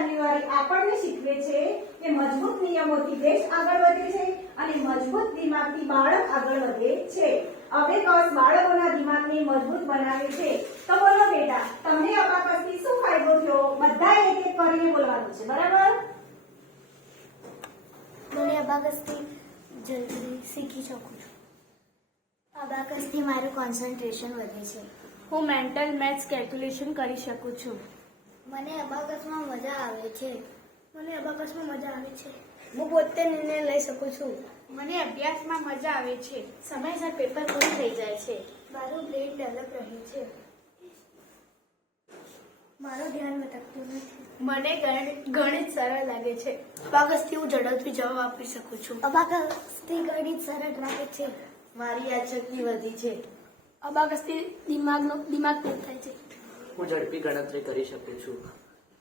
જાન્યુઆરી આપણને શીખવે છે કે મજબૂત નિયમોથી દેશ આગળ વધે છે અને મજબૂત દિમાગથી બાળક આગળ વધે છે. અબેકસ બાળકોના દિમાગને મજબૂત બનાવે છે. તો બોલો બેટા, તમને અબાકસથી શું ફાયદો થયો? બધા એક એક કરીને બોલવાનું છે, બરાબર? મને અબાકસથી જલ્દી શીખી શકું છું. અબાકસથી મારું કોન્સન્ટ્રેશન વધે છે. હું મેન્ટલ મેથ્સ કેલ્ક્યુલેશન કરી શકું છું. મને અબાકસમાં મજા આવે છે. મને અબાકસમાં મજા આવે છે. હું પોતે નિર્ણય લઈ શકું છું. મને અભ્યાસમાં મજા આવે છે. સમયસર પેપર પૂરું થઈ જાય છે. મારું બ્રેન ડેવલપ રહે છે. મારું ધ્યાન ભટકતું નથી. મને ગણિત સરળ લાગે છે. અબાકસથી હું ઝડપથી જવાબ આપી શકું છું. અબાકસથી ગણિત સરળ લાગે છે. મારી યાદશક્તિ વધી છે. અબાકસથી દિમાગ તેજ થાય છે. હું ઝડપી ગણતરી કરી શકું છું.